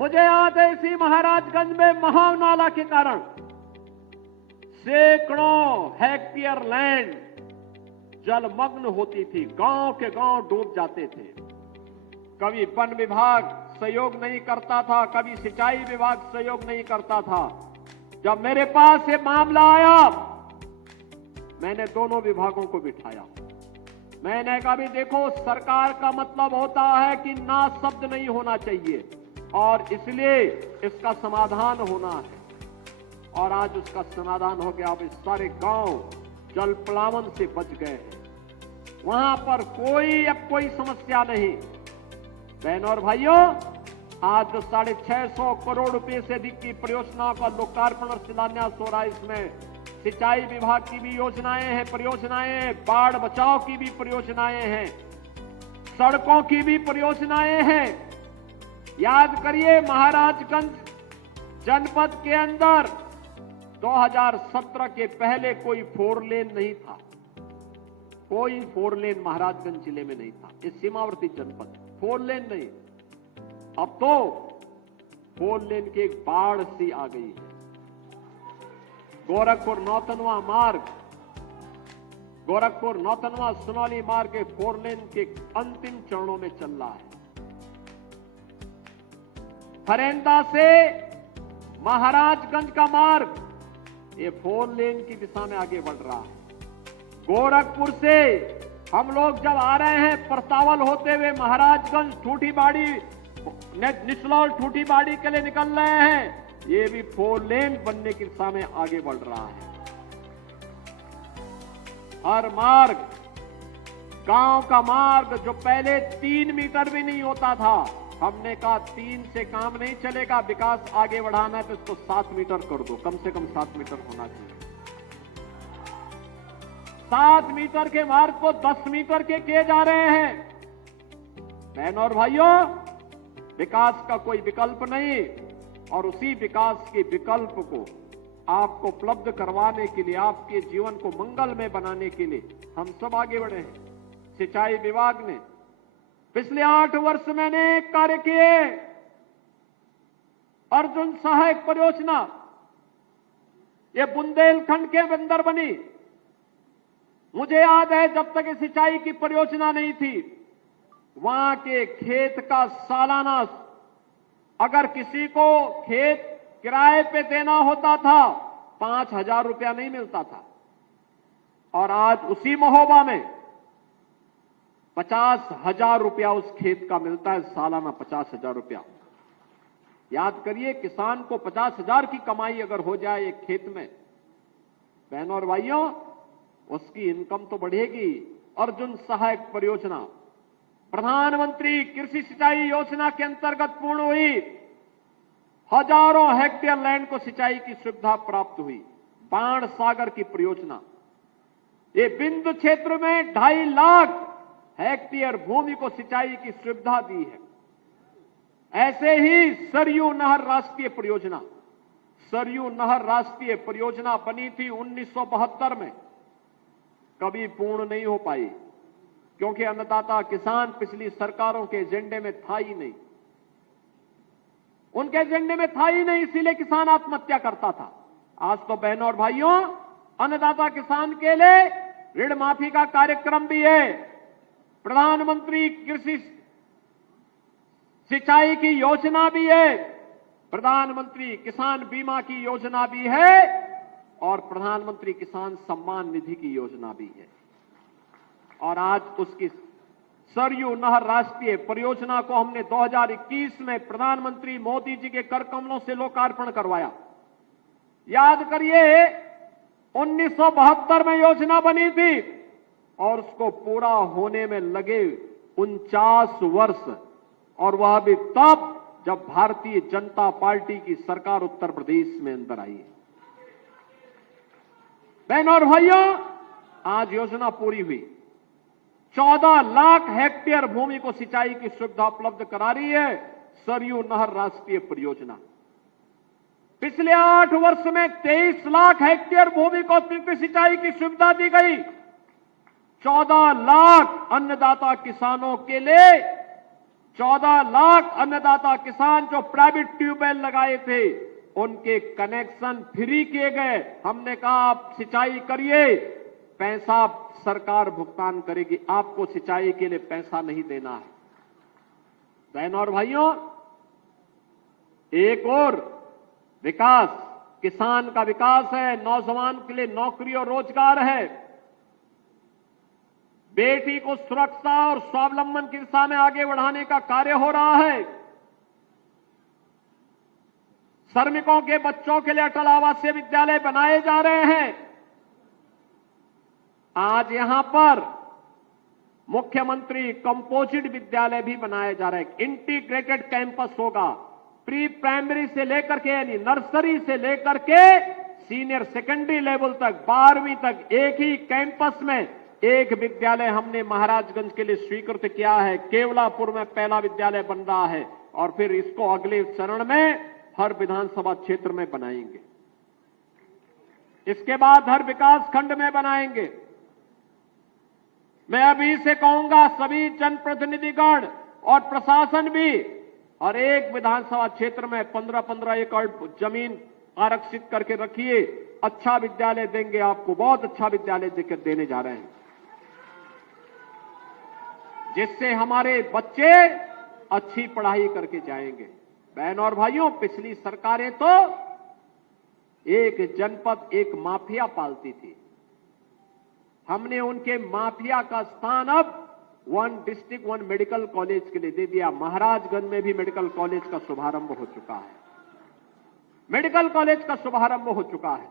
मुझे याद है इसी महाराजगंज में महानाला के कारण सैकड़ों हेक्टेयर लैंड जलमग्न होती थी, गांव के गांव डूब जाते थे। कभी वन विभाग सहयोग नहीं करता था, कभी सिंचाई विभाग सहयोग नहीं करता था। जब मेरे पास ये मामला आया, मैंने दोनों विभागों को बिठाया। मैंने कहा भी देखो, सरकार का मतलब होता है कि ना शब्द नहीं होना चाहिए और इसलिए इसका समाधान होना है। और आज उसका समाधान हो गया। अब इस सारे गांव जल प्लावन से बच गए हैं। वहां पर अब कोई समस्या नहीं। बहनों और भाइयों, आज जो 650 करोड़ रुपए से अधिक की परियोजनाओं का लोकार्पण और शिलान्यास हो रहा है, इसमें सिंचाई विभाग की भी योजनाएं हैं, परियोजनाएं हैं, बाढ़ बचाव की भी परियोजनाएं हैं, सड़कों की भी परियोजनाएं हैं। याद करिए, महाराजगंज जनपद के अंदर 2017 के पहले कोई 4 लेन नहीं था। कोई 4 लेन महाराजगंज जिले में नहीं था। इस सीमावर्ती जनपद 4 लेन नहीं। अब तो 4 लेन की एक बाढ़ सी आ गई है। गोरखपुर नौतनवा मार्ग, गोरखपुर नौतनवा सुनौली मार्ग के 4 लेन के अंतिम चरणों में चल रहा है। फरेंदा से महाराजगंज का मार्ग ये 4 लेन की दिशा में आगे बढ़ रहा है। गोरखपुर से हम लोग जब आ रहे हैं परतावल होते हुए महाराजगंज ठूठीबाड़ी, निचलौल ठूठीबाड़ी के लिए निकल रहे हैं, ये भी 4 लेन बनने की दिशा में आगे बढ़ रहा है। हर मार्ग, गांव का मार्ग जो पहले 3 मीटर भी नहीं होता था, हमने कहा 3 से काम नहीं चलेगा, विकास आगे बढ़ाना है तो इसको 7 मीटर कर दो। कम से कम 7 मीटर होना चाहिए। 7 मीटर के मार्ग को 10 मीटर के किए जा रहे हैं। बहनों और भाइयों, विकास का कोई विकल्प नहीं और उसी विकास के विकल्प को आपको उपलब्ध करवाने के लिए, आपके जीवन को मंगलमय बनाने के लिए हम सब आगे बढ़े हैं। सिंचाई विभाग ने पिछले 8 वर्ष मैंने कार्य किए। अर्जुन सहायक परियोजना ये बुंदेलखंड के अंदर बनी। मुझे याद है जब तक सिंचाई की परियोजना नहीं थी, वहां के खेत का सालाना, अगर किसी को खेत किराए पे देना होता था 5,000 रुपया नहीं मिलता था। और आज उसी महोबा में 50,000 रुपया उस खेत का मिलता है, सालाना 50,000 रुपया। याद करिए, किसान को 50,000 की कमाई अगर हो जाए एक खेत में, बहनों और भाइयों, उसकी इनकम तो बढ़ेगी। अर्जुन सहायक परियोजना प्रधानमंत्री कृषि सिंचाई योजना के अंतर्गत पूर्ण हुई। हजारों हेक्टेयर लैंड को सिंचाई की सुविधा प्राप्त हुई। बाण सागर की परियोजना, ये बिंदु क्षेत्र में 2.5 लाख हेक्टेयर भूमि को सिंचाई की सुविधा दी है। ऐसे ही सरयू नहर राष्ट्रीय परियोजना, सरयू नहर राष्ट्रीय परियोजना बनी थी 1972 में, कभी पूर्ण नहीं हो पाई क्योंकि अन्नदाता किसान पिछली सरकारों के एजेंडे में था ही नहीं। उनके एजेंडे में था ही नहीं, इसीलिए किसान आत्महत्या करता था। आज तो बहनों और भाइयों, अन्नदाता किसान के लिए ऋण माफी का कार्यक्रम भी है। प्रधानमंत्री कृषि सिंचाई की योजना भी है, प्रधानमंत्री किसान बीमा की योजना भी है और प्रधानमंत्री किसान सम्मान निधि की योजना भी है। और आज उसकी सरयू नहर राष्ट्रीय परियोजना को हमने 2021 में प्रधानमंत्री मोदी जी के कर कमलों से लोकार्पण करवाया। याद करिए, 1972 में योजना बनी थी और उसको पूरा होने में लगे 49 वर्ष, और वह भी तब जब भारतीय जनता पार्टी की सरकार उत्तर प्रदेश में अंदर आई है। बहनों और भाइयों, आज योजना पूरी हुई। 14 लाख हेक्टेयर भूमि को सिंचाई की सुविधा उपलब्ध करा रही है सरयू नहर राष्ट्रीय परियोजना। पिछले 8 वर्ष में 23 लाख हेक्टेयर भूमि को सिंचाई की सुविधा दी गई। 14 लाख अन्नदाता किसानों के लिए 14 लाख अन्नदाता किसान जो प्राइवेट ट्यूबवेल लगाए थे उनके कनेक्शन फ्री किए गए। हमने कहा आप सिंचाई करिए, पैसा सरकार भुगतान करेगी, आपको सिंचाई के लिए पैसा नहीं देना है। बहनों और भाइयों, एक और विकास, किसान का विकास है, नौजवान के लिए नौकरी और रोजगार है। बेटी को सुरक्षा और स्वावलंबन की दिशा में आगे बढ़ाने का कार्य हो रहा है। श्रमिकों के बच्चों के लिए अटल आवासीय विद्यालय बनाए जा रहे हैं। आज यहां पर मुख्यमंत्री कंपोजिट विद्यालय भी बनाया जा रहा है। इंटीग्रेटेड कैंपस होगा, प्री प्राइमरी से लेकर के यानी नर्सरी से लेकर के सीनियर सेकेंडरी लेवल तक 12वीं तक एक ही कैंपस में एक विद्यालय हमने महाराजगंज के लिए स्वीकृत किया है। केवलापुर में पहला विद्यालय बन रहा है और फिर इसको अगले चरण में हर विधानसभा क्षेत्र में बनाएंगे। इसके बाद हर विकास खंड में बनाएंगे। मैं अभी से कहूंगा सभी जनप्रतिनिधिगण और प्रशासन भी और एक विधानसभा क्षेत्र में 15-15 एकड़ जमीन आरक्षित करके रखिए। अच्छा विद्यालय देंगे आपको, बहुत अच्छा विद्यालय देने जा रहे हैं, जिससे हमारे बच्चे अच्छी पढ़ाई करके जाएंगे। बहनों और भाइयों, पिछली सरकारें तो एक जनपद एक माफिया पालती थी। हमने उनके माफिया का स्थान अब 1 डिस्ट्रिक्ट 1 मेडिकल कॉलेज के लिए दे दिया। महाराजगंज में भी मेडिकल कॉलेज का शुभारंभ हो चुका है। मेडिकल कॉलेज का शुभारंभ हो चुका है।